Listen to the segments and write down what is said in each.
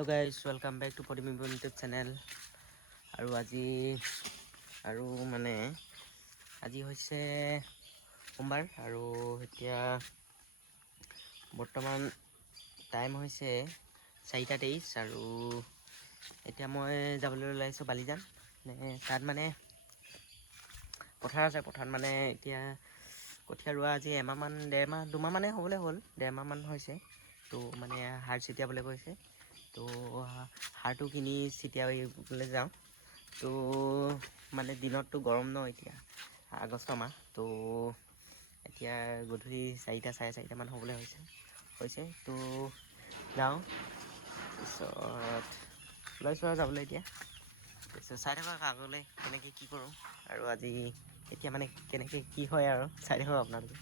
Hello guys welcome back to Padim YouTube channel. और आज माने आज सोमवार और इतना बर्तमान टाइम 4:23 और इतना मैं जाबले ओलाइছো बालिजान तार माने पथार आछे पथार माने इतना कठिया रुआ आज एमाह मान डेरमाह दुमाह माने हबले हल डेरमाह मान होइसे तो माने हार छिटियाबले কৈছে तो हारटो किनी छिटियाबले जाऊँ तो माने दिन तो गरम न इतना आगस्ट माह तो इतना गधूली 4टा 4:30 मान हबले होइसे तो जाऊँ ओलाइছো जाबले इतना चाই থাকক আগলৈ কেনেকৈ কি কৰোঁ আৰু আজি এতিয়া মানে কেনেকৈ কি হয় আৰু চাই থাকক আপোনালোকে।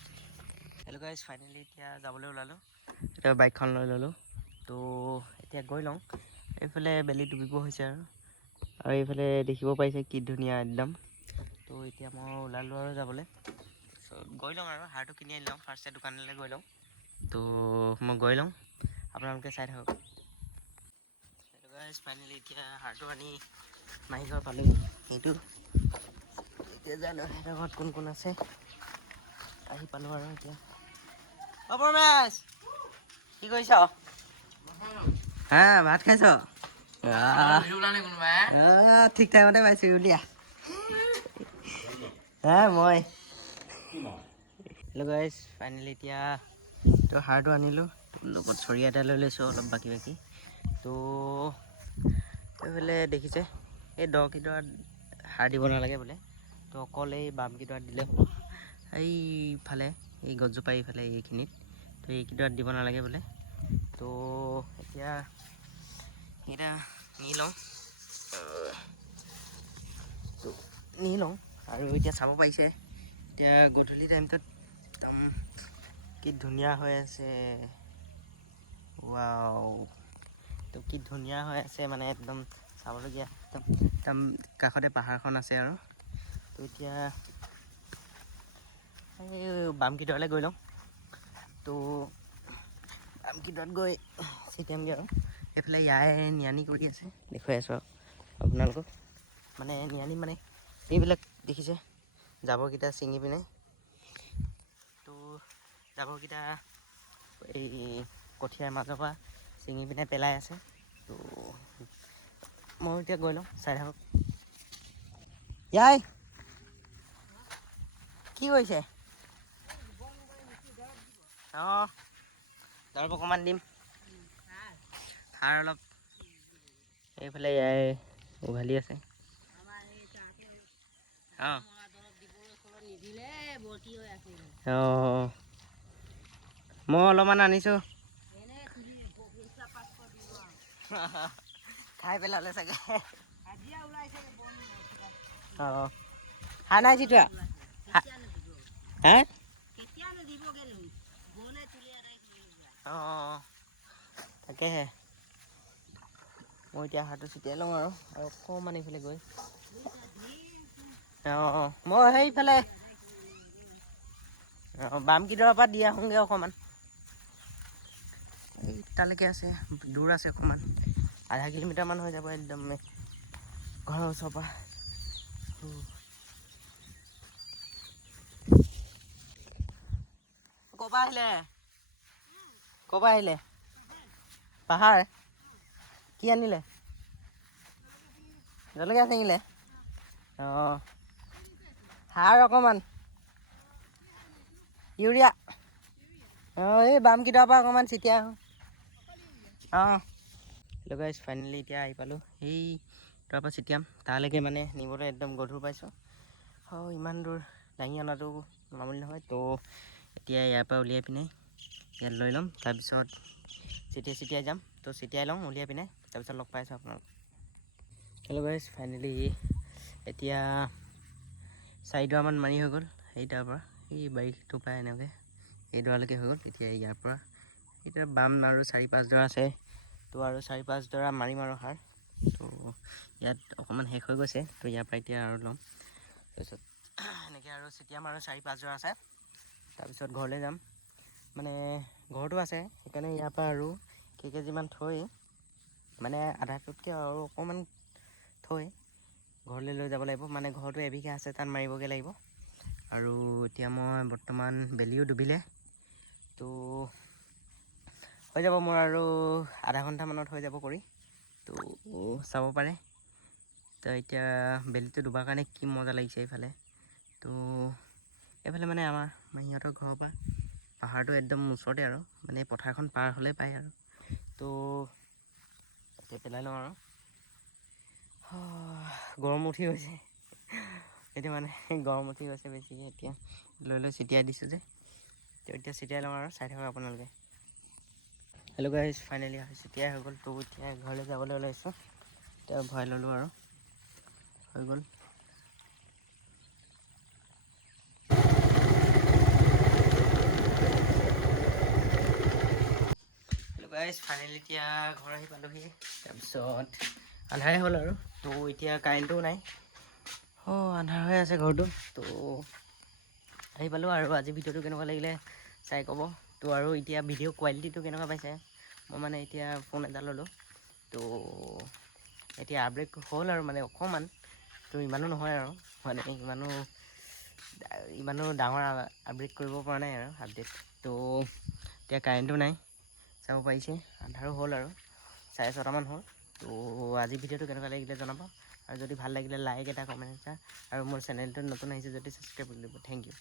হেল্ল' গাইজ ফাইনেলি এতিয়া যাবলৈ ওলালোঁ এতিয়া বাইকখন লৈ ল'লোঁ তো এতিয়া গৈ লওঁ এইফালে বেলি ডুবিব হৈছে আৰু এইফালে দেখিব পাইছে কি ধুনীয়া একদম। তো এতিয়া মই ওলালোঁ আৰু যাবলৈ গৈ লওঁ আৰু হাৰটো কিনি আনি লওঁ ফাৰ্ষ্টে দোকানলৈ গৈ লওঁ তো মই গৈ লওঁ আপোনালোকে চাই থাকক। হেল্ল' গাইজ ফাইনেলি এতিয়া হাৰটো আনি মাহী ঘৰ পালোহি সেইটো এতিয়া জানো সিহঁতৰ ঘৰত কোন কোন আছে আহি পালোঁ আৰু এতিয়া অপৰমেশ কি কৰিছ হা ভাত খাইছ ঠিক টাইমতে পাইছোঁ উলিয়া হা মই হেল্ল' গাইজ ফাইনেলি এতিয়া তো হাৰটো আনিলোঁ লগত চৰিয়া এটা লৈ লৈছোঁ অলপ বাকী তো এইফালে দেখিছে এই দকেইডৰাত সাৰ দিব নালাগে বোলে তো অকল এই বামকেইডৰাত দিলে এইফালে এই গছজোপা এইফালে এইখিনিত তো এইকেইডৰাত দিব নালাগে বোলে। তো এতিয়া এইটা নি লওঁ আৰু এতিয়া চাব পাৰিছে এতিয়া গধূলি টাইমটোত একদম কি ধুনীয়া হৈ আছে ৱাও তো কি ধুনীয়া হৈ আছে মানে একদম চাবলগীয়া একদম কাষতে পাহাৰখন আছে আৰু তো এতিয়া এই বামকেইডৰালৈ গৈ লওঁ তো বামকেইডৰাত গৈ ছিটিয়ামগৈ আৰু এইফালে ইয়াই নিয়ানি কৰি আছে দেখুৱাই আছোঁ আৰু আপোনালোকক মানে নিয়ানি মানে এইবিলাক দেখিছে জাবৰকেইটা ছিঙি পিনে তো জাবৰকেইটা এই কঠীয়াৰ মাজৰ পৰা ছিঙি পিনে পেলাই আছে তো মই এতিয়া গৈ লওঁ চাই থাকক। ইয়াই কি কৰিছে অঁ দৰৱ অকণমান দিম সাৰ অলপ এইফালে ইয়াই উঘালি আছে অঁ অঁ মই অলপমান আনিছোঁ খাই পেলালে চাগে অঁ সাৰ নাই চিটোৱা হা অঁ তাকেহে মই এতিয়া হাতটো ছটিয়াই লওঁ আৰু অকণমান এইফালে গৈ অঁ মই সেইফালে অঁ বামকেইডৰাৰ পৰা দি আহোঁগৈ অকণমান এই তালৈকে আছে দূৰ আছে অকণমান আধা কিলোমিটাৰমান হৈ যাব একদম ঘৰৰ ওচৰৰ পৰা ক'ৰপৰা আহিলে পাহাৰ কি আনিলে জলকীয়া ছিঙিলে অঁ সাৰ অকণমান ইউৰিয়া অঁ এই বামকেইটাৰ পৰা অকণমান ছটিয়াই আহোঁ অঁ হেল্ল' গাইজ ফাইনেলি এতিয়া আহি পালোঁ সেই তাৰ পৰা ছটিয়াম তালৈকে মানে নিবলৈ একদম গধুৰ পাইছোঁ ইমান দূৰ দাঙি অনাটো মামুলি নহয় তো এতিয়া ইয়াৰ পৰা উলিয়াই পিনে ইয়াত লৈ ল'ম তাৰপিছত ছটিয়াই যাম তো ছটিয়াই লওঁ উলিয়াই পিনে তাৰপিছত লগ পাইছোঁ আপোনালোক। হেল্ল' গাইজ ফাইনেলি এতিয়া 4ডৰামান মাৰি হৈ গ'ল সেই তাৰ পৰা এই বাৰীটো পাই এনেকৈ এইডৰালৈকে হৈ গ'ল এতিয়া ইয়াৰ পৰা এতিয়া বাম আৰু 4-5ডৰা আছে তো আৰু 4-5ডৰা মাৰিম আৰু সাৰ তো ইয়াত অকণমান শেষ হৈ গৈছে তো ইয়াৰ পৰা এতিয়া আৰু ল'ম তাৰপিছত এনেকৈ আৰু ছটিয়াম আৰু 4-5ডৰা আছে তাৰপিছত ঘৰলৈ যাম মানে ঘৰটো আছে সেইকাৰণে ইয়াৰ পৰা আৰু কেইকেজিমান থৈ মানে আধাটোতকৈ আৰু অকণমান থৈ ঘৰলৈ লৈ যাব লাগিব। মানে ঘৰটো এবিঘা আছে, তাত মাৰিবগৈ লাগিব। আৰু এতিয়া মই বৰ্তমান বেলিও ডুবিলে, তো হৈ যাব মোৰ আৰু আধা ঘণ্টামানত হৈ যাব কৰি, তো চাব পাৰে। তো এতিয়া বেলিটো ডুবাৰ কাৰণে কি মজা লাগিছে এইফালে। তো এইফালে মানে আমাৰ মাহীহঁতৰ ঘৰৰ পৰা পাহাৰটো একদম ওচৰতে আৰু, মানে পথাৰখন পাৰ হ'লেই পায় আৰু। তো এতিয়া পেলাই লওঁ আৰু। গৰম উঠি গৈছে এতিয়া, মানে গৰম উঠি গৈছে বেছিকৈ। এতিয়া লৈ ছিটিয়াই দিছোঁ যে, তো এতিয়া ছিটিয়াই লওঁ আৰু চাই থাকক আপোনালোকে। হেল্ল' গাইছ, ফাইনেলি ছিটিয়াই হৈ গ'ল। তো এতিয়া ঘৰলৈ যাবলৈ ওলাইছোঁ। এতিয়া ভৰাই ল'লোঁ আৰু হৈ গ'ল। হেল্ল' গাইছ, ফাইনেলি এতিয়া ঘৰ আহি পালোহি। তাৰপিছত আন্ধাৰে হ'ল আৰু, তো এতিয়া কাৰেণ্টটোও নাই। আন্ধাৰ হৈ আছে ঘৰটো। তো আহি পালোঁ আৰু। আজি ভিডিঅ'টো কেনেকুৱা লাগিলে চাই ক'ব। তো আৰু এতিয়া ভিডিঅ' কোৱালিটিটো কেনেকুৱা পাইছে। মই মানে এতিয়া ফোন এটা ল'লোঁ, তো এতিয়া আপডেট হ'ল আৰু, মানে অকণমান। তো ইমানো নহয় আৰু, মানে ইমানো ডাঙৰ আপডেট কৰিব পৰা নাই আৰু আপডেট। তো এতিয়া কাৰেণ্টো নাই, চাব পাৰিছে। আন্ধাৰো হ'ল আৰু, 6:30মান হ'ল। তো আজি ভিডিঅ'টো কেনেকুৱা লাগিলে জনাব। আৰু যদি ভাল লাগিলে লাইক এটা, কমেণ্ট এটা, আৰু মোৰ চেনেলটোত নতুন আহিছে যদি ছাবস্ক্ৰাইব কৰি দিব। Thank U.